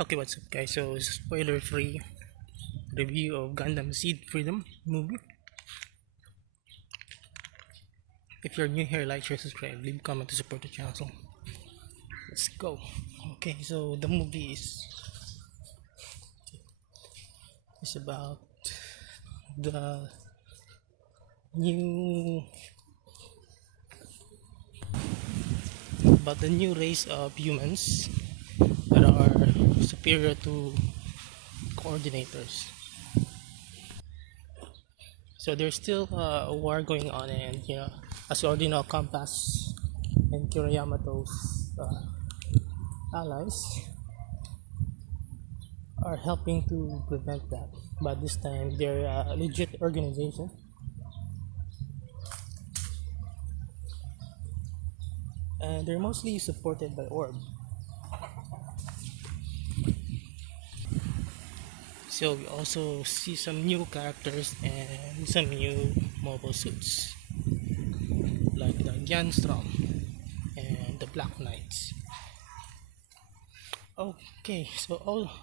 Okay, what's up guys? So spoiler free review of Gundam Seed Freedom movie. If you're new here, like, share, subscribe, leave a comment to support the channel. So let's go. Okay, so the movie is the new about the new race of humans that are superior to coordinators. So there's still a war going on, and as you already know, Compass and Kira Yamato's allies are helping to prevent that. But this time, they're a legit organization, and they're mostly supported by Orb. So we also see some new characters and some new mobile suits, like the Gyanstrom and the Black Knights. Okay,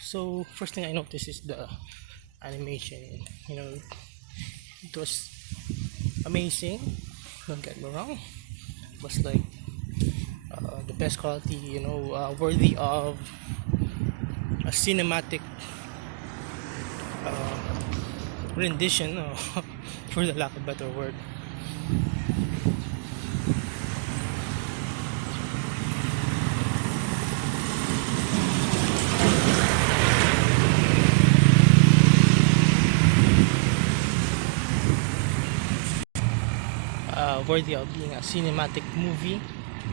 so first thing I noticed is the animation. It was amazing. Don't get me wrong. It was like the best quality, worthy of a cinematic rendition, for the lack of a better word. Worthy of being a cinematic movie,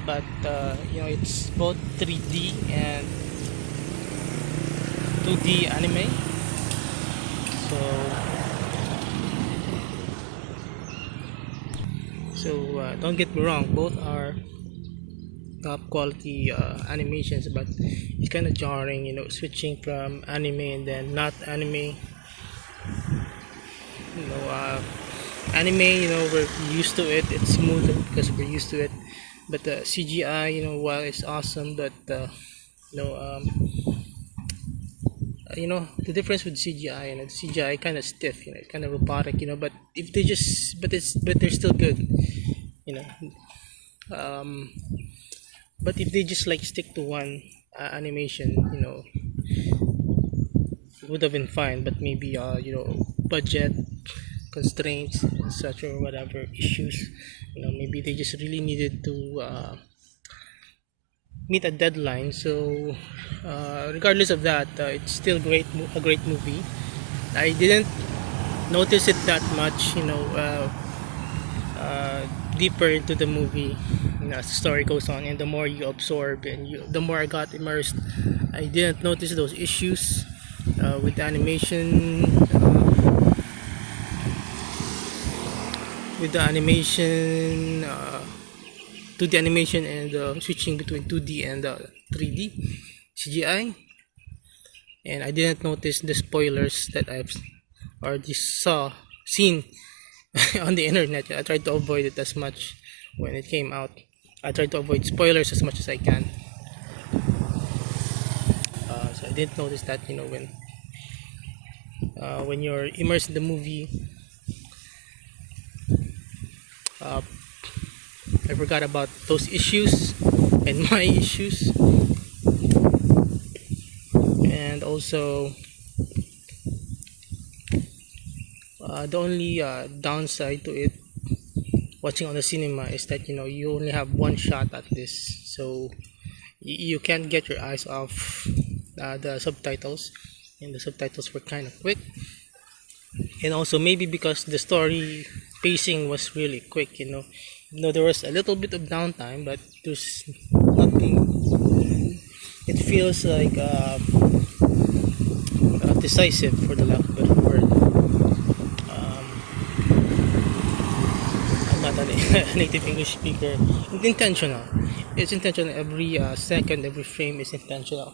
but it's both 3D and 2D anime. So don't get me wrong, both are top quality animations, but it's kind of jarring, switching from anime and then not anime. Anime, we're used to it. It's smoother because we're used to it. But the CGI, while it's awesome, but you know, um, the difference with CGI, the CGI kind of stiff, kind of robotic, but if they just, but they're still good, you know. Um, but if they just like stick to one animation, it would have been fine. But maybe budget constraints and such, or whatever issues, maybe they just really needed to meet a deadline. So regardless of that, it's still a great movie. I didn't notice it that much, deeper into the movie, as the story goes on, and the more you absorb and the more I got immersed, I didn't notice those issues with the animation, with the animation, 2D animation, and switching between 2D and 3D CGI. And I didn't notice the spoilers that I've already seen on the internet. I tried to avoid it as much when it came out. I tried to avoid spoilers as much as I can. So I didn't notice that, when you're immersed in the movie. I forgot about those issues and my issues. And also, the only downside to it, watching on the cinema, is that you only have one shot at this, so you can't get your eyes off the subtitles, and the subtitles were kind of quick. And also maybe because the story pacing was really quick, there was a little bit of downtime, but there's nothing. It feels like decisive, for the lack of a better word. I'm not a native English speaker. It's intentional. It's intentional. Every second, every frame is intentional.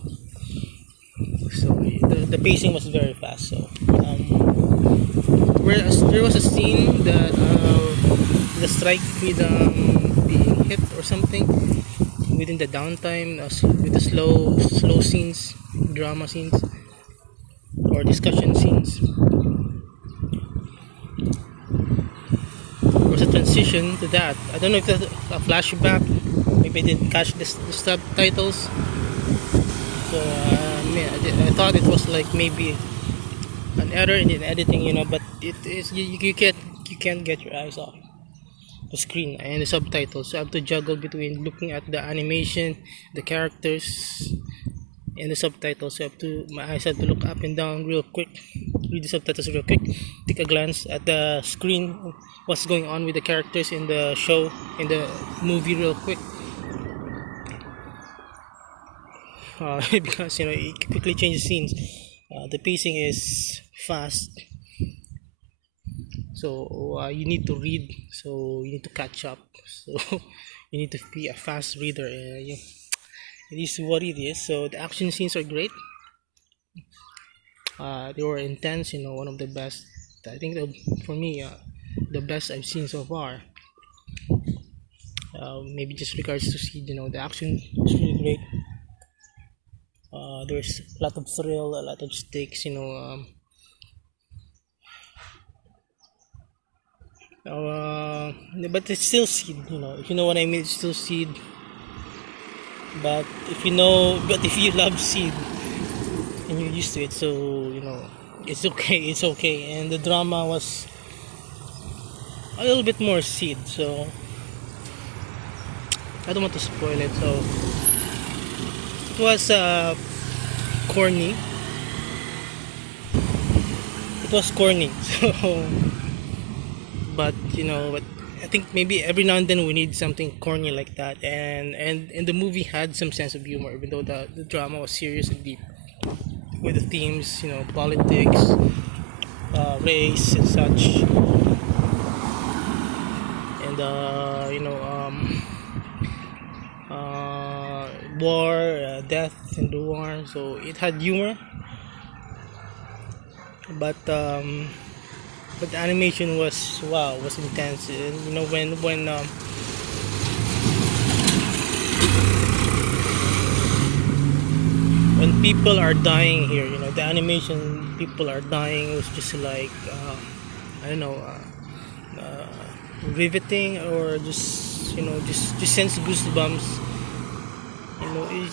So the pacing was very fast. So whereas there was a scene that the strike freedom being hit or something, within the downtime, with the slow scenes, drama scenes, or discussion scenes. There was a transition to that. I don't know if that's a flashback. Maybe I didn't catch the subtitles. So I thought it was like maybe an error in the editing, but it is you can't get your eyes off the screen and the subtitles. So I have to juggle between looking at the animation, the characters, and the subtitles. So my eyes have to look up and down real quick, read the subtitles real quick, take a glance at the screen, what's going on with the characters in the show, in the movie real quick. Because it quickly changes scenes. The pacing is fast, so you need to read, so you need to catch up, so you need to be a fast reader. It is what it is. So the action scenes are great. They were intense, one of the best. I think for me, the best I've seen so far. Maybe just regards to see, the action is really great. There's a lot of thrill, a lot of stakes, but it's still seed, if you know what I mean. It's still seed, but if you love seed and you're used to it, so it's okay. It's okay. And the drama was a little bit more seed, so I don't want to spoil it. So it was corny. It was corny. So, but I think maybe every now and then we need something corny like that, and the movie had some sense of humor, even though the drama was serious and deep with the themes, politics, race and such, and war, death and the war. So it had humor, but the animation was intense. And when people are dying here, the animation, people are dying, was just like I don't know, riveting, or just sends goosebumps.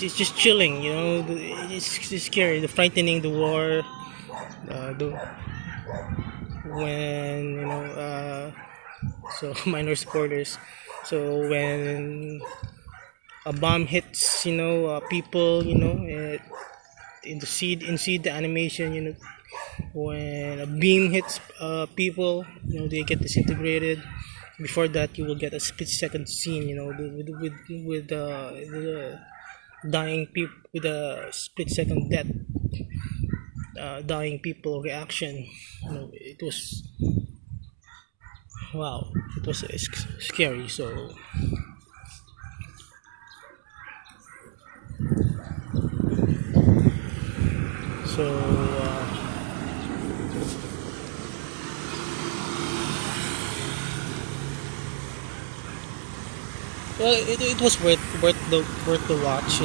It's just chilling. It's scary, the frightening, the war, when so minor spoilers. So when a bomb hits, people, in seed the animation, when a beam hits people, they get disintegrated. Before that, you will get a split-second scene, with the dying people, with a split-second death, dying people reaction. It was wow. It was scary. So well, it was worth the watch.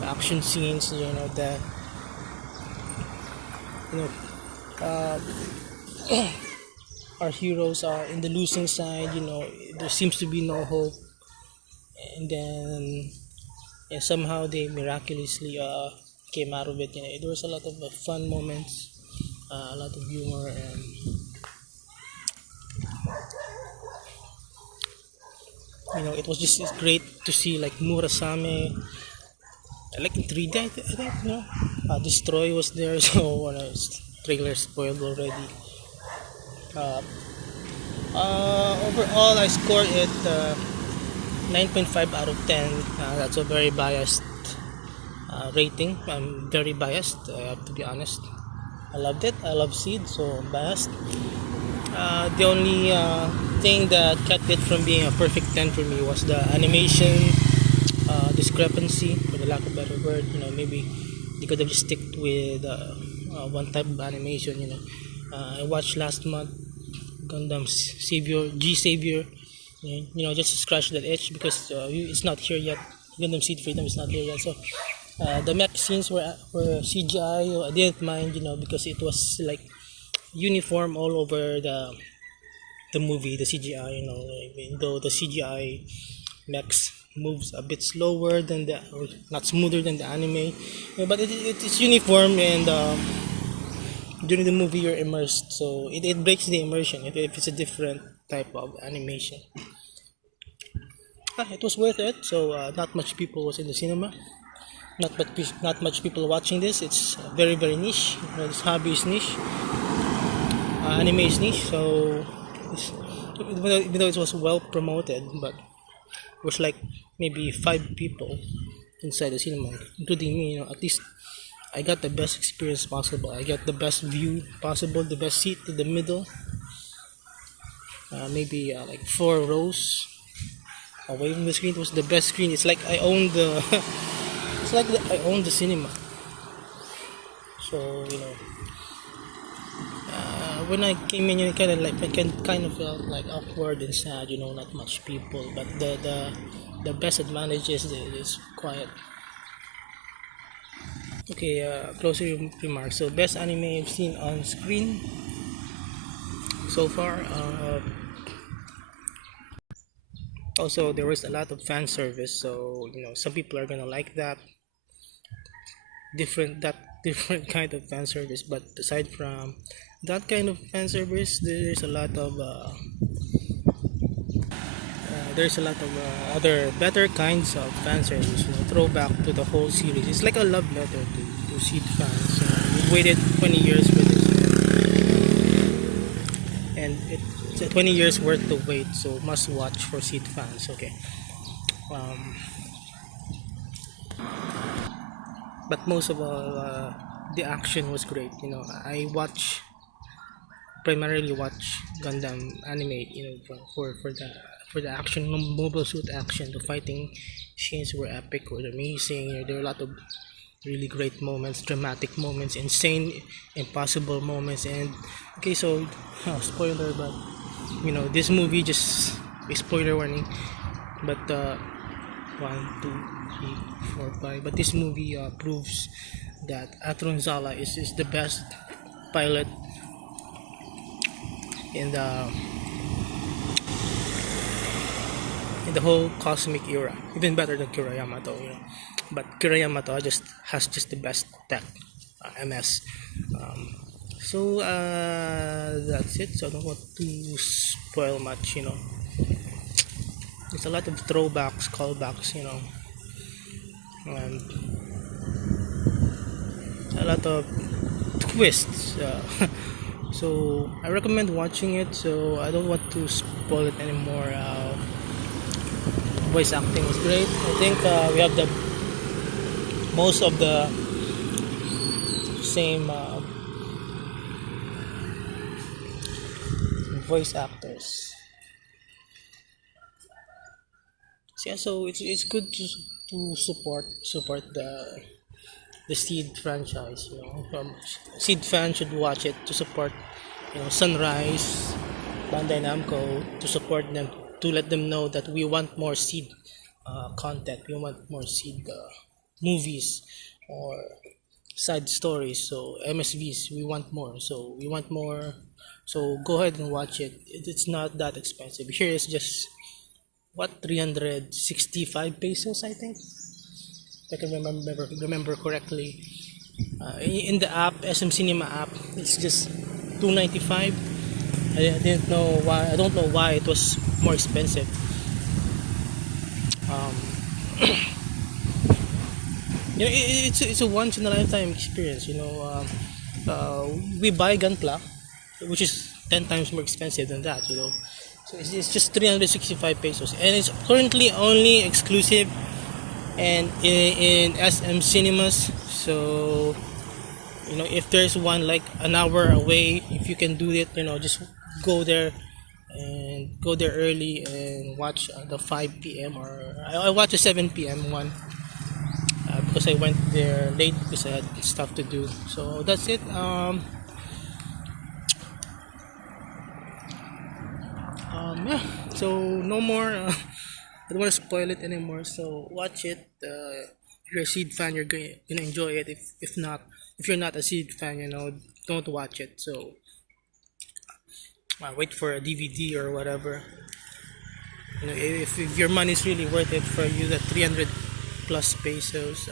The action scenes. You know uh, our heroes are in the losing side. There seems to be no hope, and then somehow they miraculously came out of it. There was a lot of fun moments, a lot of humor, and it was just great to see like Murasame, like in 3D. I think Destroy was there. So trailer spoiled already. Uh, Overall, I scored it 9.5 out of 10. That's a very biased rating. I'm very biased, I have to be honest. I loved it. I love Seed, so I'm biased. The only thing that kept it from being a perfect 10 for me was the animation discrepancy, for the lack of a better word. Maybe they could have just stick with one type of animation. I watched last month Gundam Savior, G Savior, just to scratch that itch because it's not here yet. Gundam Seed Freedom is not here yet. So the mech scenes were CGI. I didn't mind, because it was like uniform all over the movie, the CGI. Even though the CGI mechs moves a bit slower than or not smoother than the anime, but it's uniform, and during the movie you're immersed, so it breaks the immersion if it's a different type of animation. It was worth it. So not much people was in the cinema, not much people watching this. It's very very niche. This hobby is niche, anime is niche. So it's, even though it was well promoted, but it was like maybe 5 people inside the cinema, including me. At least I got the best experience possible. I got the best view possible, the best seat in the middle. Maybe like 4 rows away from the screen. It was the best screen. It's like I own the. It's like I own the cinema. So when I came in, I kind of felt like awkward and sad. Not much people, but the best advantage is it's quiet. Okay, closing remarks. So best anime I've seen on screen so far. Also, there was a lot of fan service, so some people are gonna like different kind of fan service. But aside from that kind of fan service, there's a lot of other better kinds of fan service. Throwback to the whole series. It's like a love letter to Seed fans. We waited 20 years for this, and it's a 20 years worth of wait. So must watch for Seed fans. Okay. Um, but most of all, the action was great. I primarily watch Gundam anime. For the action, mobile suit action. The fighting scenes were epic, were amazing. There were a lot of really great moments, dramatic moments, insane, impossible moments. And okay, so spoiler, but this movie just a spoiler warning. But 1, 2, 3, 4, 5. But this movie proves that Atron Zala is the best pilot in the whole cosmic era, even better than Kira Yamato. But Kira Yamato has the best tech, MS. So that's it. So I don't want to spoil much. It's a lot of throwbacks, callbacks. And a lot of twists. So I recommend watching it. So I don't want to spoil it anymore. Voice acting is great. I think we have the most of the same voice actors. So yeah, so it's good to support the Seed franchise. Seed fans should watch it to support Sunrise, Bandai Namco, to support them, to let them know that we want more Seed content. We want more Seed movies or side stories. So MSVs, we want more. So we want more. So go ahead and watch it. It's not that expensive. Here is just 365 pesos, I think. If I can remember correctly. In the app, SM Cinema app, it's just 295. I didn't know why. I don't know why it was more expensive. It's a once in a lifetime experience. We buy Gunpla, which is 10 times more expensive than that. So it's just 365 pesos, and it's currently only exclusive and in SM cinemas. So if there's one like an hour away, if you can do it, just go there and go there early and watch the 5 p.m. or I watched the 7 p.m. one because I went there late because I had stuff to do. So that's it. Yeah, So no more. I don't want to spoil it anymore. So watch it. If you're a Seed fan, you're gonna enjoy it. If not, if you're not a Seed fan, don't watch it. So wait for a DVD or whatever. If your money is really worth it for you, the 300 plus pesos.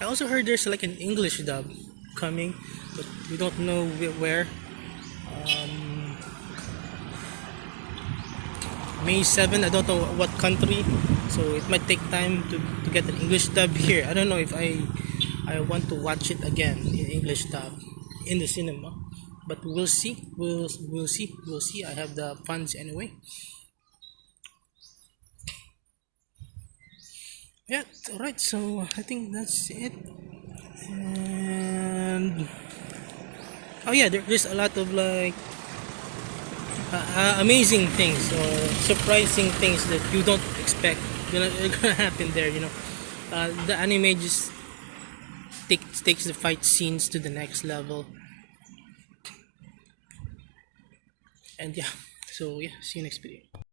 I also heard there's like an English dub coming, but we don't know where. May 7, I don't know what country, so it might take time to get an English dub here. I don't know if I want to watch it again in English dub in the cinema, but we'll see. We'll see. I have the funds anyway. Yeah, alright, so I think that's it. And oh yeah, there's a lot of like amazing things or surprising things that you don't expect gonna happen there. The anime just takes the fight scenes to the next level. And yeah, so yeah, see you next video.